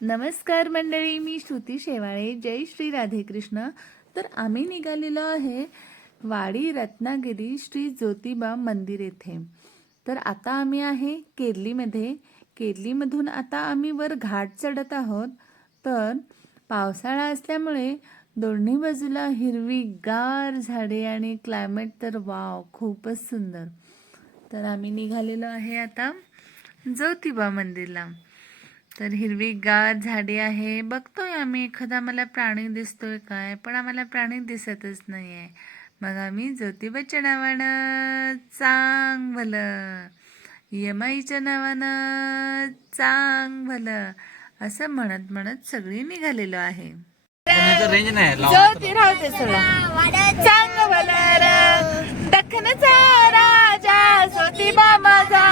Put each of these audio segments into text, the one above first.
नमस्कार मंडळी, मी श्रुती शेवाळे. जय श्री राधे कृष्ण. तर आम्ही निघालेलो आहे वाडी रत्नागिरी श्री ज्योतिबा मंदिर येथे. तर आता आम्ही आहे केरलीमध्ये. केरलीमधून आता आम्ही वर घाट चढत आहोत. तर पावसाळा असल्यामुळे दोन्ही बाजूला हिरवीगार झाडे आणि क्लायमेट तर वाव, खूपच सुंदर. तर आम्ही निघालेलो आहे आता ज्योतिबा मंदिरला. तर हिरवीगार झाडे आहे. बघतोय आम्ही एखादा मला प्राणी दिसतोय काय, पण आम्हाला प्राणी दिसतच नाहीये. मग आम्ही ज्योतिबाच्या नावानं चांग भलं, यमाईच्या नावानं चांग भलं असं म्हणत म्हणत सगळी निघालेलो आहे. रेंज नाही ज्योती राहते सगळं चांग भलं, दख्खनचा राजा ज्योतिबा माझा.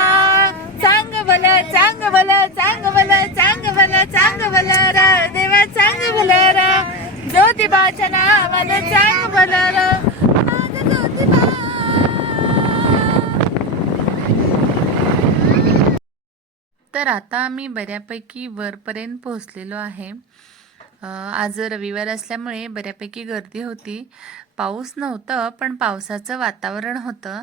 चांग भलं, चांग भलं, चांग भलं, चांग भलं, चांग भलं र देवा, चांग भलं र ज्योतिबाच्या नावानं चांग भलं र माझा ज्योतिबा. तर आता आम्ही बऱ्यापैकी वरपर्यंत पोहोचलेलो आहे. आज रविवार असल्यामुळे बऱ्यापैकी गर्दी होती. पाऊस नव्हतं, पण पावसाचं वातावरण होतं.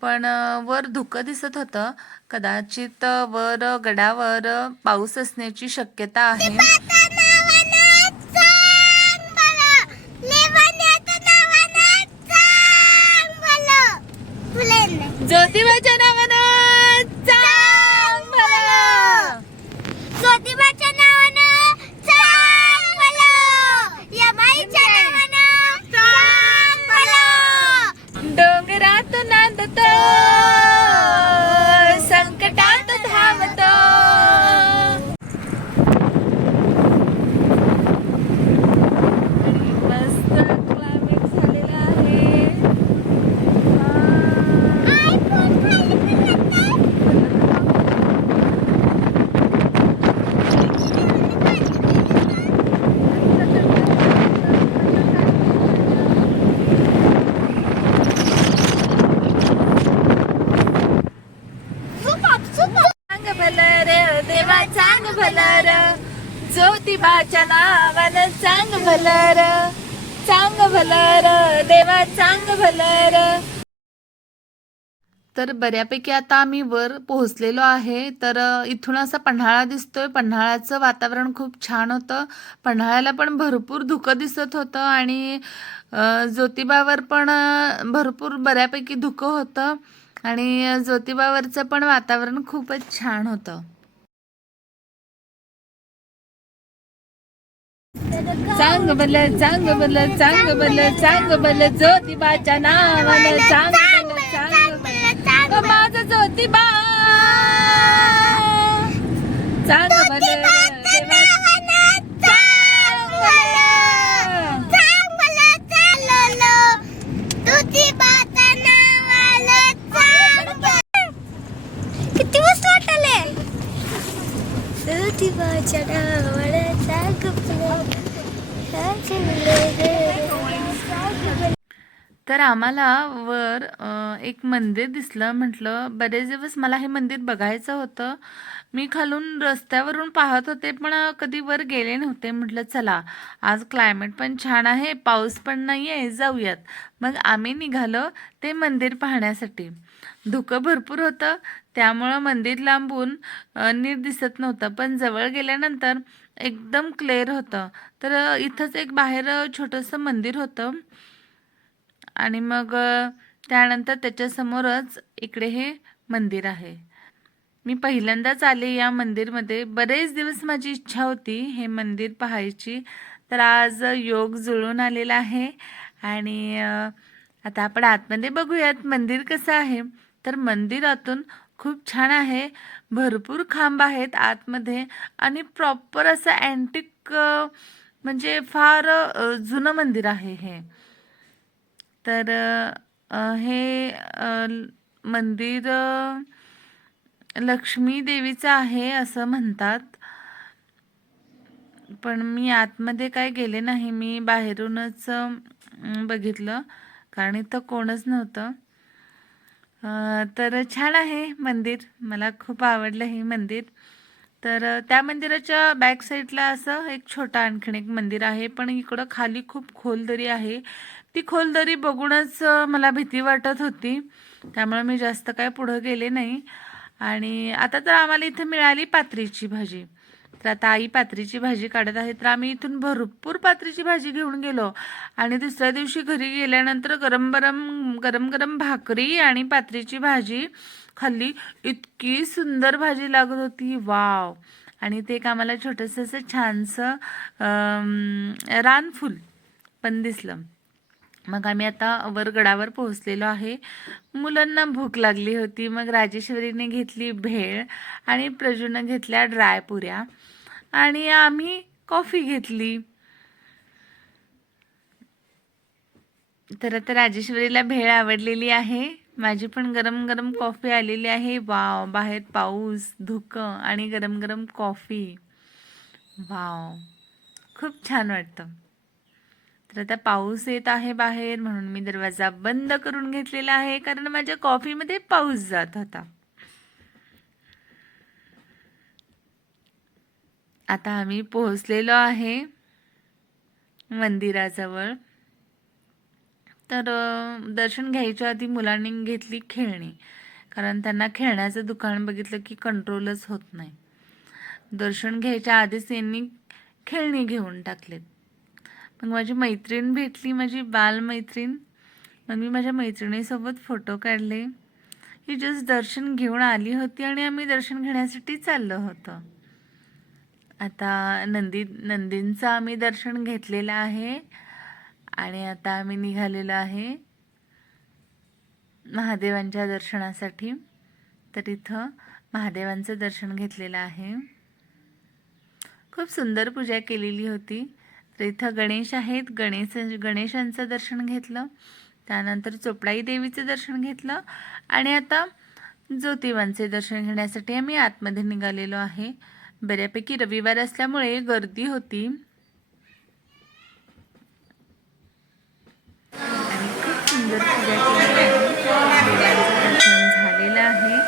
पण वर धुकं दिसत होतं. कदाचित वर गडावर पाऊस असण्याची शक्यता आहे. ज्योतिबाच्या नावानं चांग भलं, ज्योतिबाच्या नावानं चांग भलं, यमाईच्या नावानं चांग भलं. डोंगरात नांदतो, संकटात धावतो. मस्त क्लायमेट झालेलं आहे. चांग भलं र देवा, चांग भलं र ज्योतिबाच्या नावानं चांग भलं र, चांग भलं र देवा, चांग भलं र. तर बऱ्यापैकी आता आम्ही वर पोहोचलेलो आहे. तर इथून असा पन्हाळा दिसतोय. पन्हाळ्याचं वातावरण खूप छान होतं. पन्हाळ्याला पण भरपूर धुकं दिसत होतं आणि ज्योतिबावर पण भरपूर बऱ्यापैकी धुकं होतं आणि ज्योतिबावरचं पण वातावरण खूपच छान होतं. चांग भलं, चांग भलं, चांग भलं, चांग भलं ज्योतिबाच्या नावानं चांग भलं, चांग भलं ओ माझा ज्योतिबा. चांग भलं देवा, किती मस्त वाटले. ज्योतिबाच्या नावानं चांग भलं. तर आम्हाला वर एक मंदिर दिसलं. म्हटलं बरेच दिवस मला हे मंदिर बघायचं होतं. मी खालून रस्त्यावरून पाहत होते, पण कधी वर गेले नव्हते. म्हटलं चला, आज क्लायमेट पण छान आहे, पाऊस पण नाही आहे, जाऊयात. मग आम्ही निघालो ते मंदिर पाहण्यासाठी. धुकं भरपूर होतं, त्यामुळं मंदिर लांबून नीट दिसत नव्हतं, पण जवळ गेल्यानंतर एकदम क्लिअर होतं. तर इथंच एक बाहेर छोटंसं मंदिर होतं आणि मग त्यानंतर त्याच्यासमोरच इकडे हे मंदिर आहे. मी पहिल्यांदाच आले या मंदिरमध्ये. बरेच दिवस माझी इच्छा होती हे मंदिर पाहायची. तर आज योग जुळून आलेला आहे आणि आता आपण आतमध्ये बघूयात मंदिर कसं आहे. तर मंदिर आतून खूप छान आहे. भरपूर खांब आहेत आतमध्ये आणि प्रॉपर असं अँटिक, म्हणजे फार जुनं मंदिर आहे हे. तर हे मंदिर लक्ष्मी देवीचं आहे असं म्हणतात. पण मी आतमध्ये काय गेले नाही. मी बाहेरूनच बघितलं, कारण इथं कोणच नव्हतं. तर छान आहे मंदिर. मला खूप आवडलं हे मंदिर. तर त्या मंदिराच्या बॅक साईडला असं एक छोटं आणखीन एक मंदिर आहे, पण इकडं खाली खूप खोल दरी आहे. ती खोल दरी बघूनच मला भीती वाटत होती, त्यामुळे मी जास्त काय पुढं गेले नाही. आणि आता तर आम्हाला इथे मिळाली पात्रीची भाजी. तर आता आई पात्रीची भाजी काढत आहे, तर आम्ही इथून भरपूर पात्रीची भाजी घेऊन गेलो. आणि दुसऱ्या दिवशी घरी गेल्यानंतर गरम गरम गरम गरम भाकरी आणि पात्रीची भाजी खाल्ली. इतकी सुंदर भाजी लागत होती, वाव. आणि ते एक आम्हाला छोटंसं असं छानसं रानफूल पण दिसलं. मग आम्ही आता वर गडावर पोहोचलेलो आहे. मुलांना भूक लागली होती, मग राजेश्वरीने घेतली भेळ आणि प्रजूनं घेतल्या ड्राय पुऱ्या आणि आम्ही कॉफी घेतली. तर आता राजेश्वरीला भेळ आवडलेली आहे, माझी पण गरम गरम कॉफी आलेली आहे. वाव, बाहेर पाऊस, धुकं आणि गरम गरम कॉफी. वाव, खूप छान वाटतं. तर आता पाऊस येत आहे बाहेर, म्हणून मी दरवाजा बंद करून घेतलेला आहे, कारण माझ्या कॉफीमध्ये पाऊस जात होता. आता आम्ही पोहोचलेलो आहे मंदिराजवळ. तर दर्शन घ्यायच्या आधी मुलांनी घेतली खेळणी, कारण त्यांना खेळण्याचं दुकान बघितलं की कंट्रोलच होत नाही. दर्शन घ्यायच्या आधीच यांनी खेळणी घेऊन टाकलेत. मग माझी मैत्रीण भेटली, माझी बालमैत्रीण. मग मी माझ्या मैत्रिणीसोबत फोटो काढले. ही जस्ट दर्शन घेऊन आली होती आणि आम्ही दर्शन घेण्यासाठी चाललो होतो. आता नंदींचं आम्ही दर्शन घेतलेलं आहे आणि आता आम्ही निघालेलो आहे महादेवांच्या दर्शनासाठी. तर इथं महादेवांचं दर्शन घेतलेलं आहे. खूप सुंदर पूजा केलेली होती. तर इथं गणेश आहेत, गणेशांचं दर्शन घेतलं. त्यानंतर चोपडाई देवीचं दर्शन घेतलं आणि आता ज्योतिबांचे दर्शन घेण्यासाठी आम्ही आतमध्ये निघालेलो आहे. बऱ्यापैकी रविवार असल्यामुळे गर्दी होती आणि खूप सुंदर पूजा केली आहे. देवांचं दर्शन झालेलं आहे.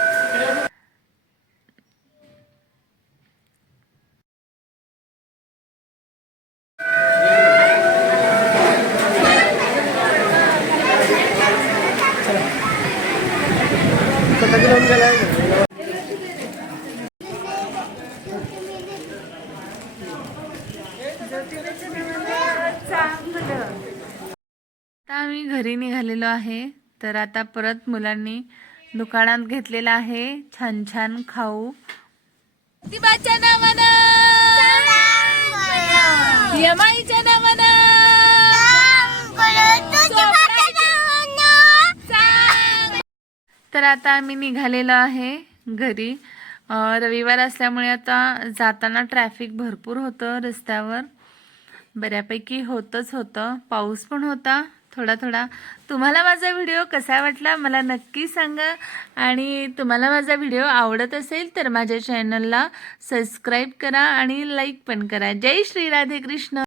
आता आम्ही घरी निघालेलो आहे. तर आता परत मुलांनी दुकानात घेतलेला आहे छान छान खाऊ. दिवाच्या नावानं, यमाईच्या नावानं, तर आता आम्ही निघालेलो आहे घरी. रविवार असल्यामुळे आता जाताना ट्रॅफिक भरपूर होतं रस्त्यावर, बऱ्यापैकी होतं. पाऊस पण होता थोडा थोडा. तुम्हाला माझा व्हिडिओ कसा वाटला मला नक्की सांगा. आणि तुम्हाला माझा व्हिडिओ आवडत असेल तर माझ्या चॅनलला सबस्क्राईब करा आणि लाईक पण करा. जय श्री राधे कृष्ण.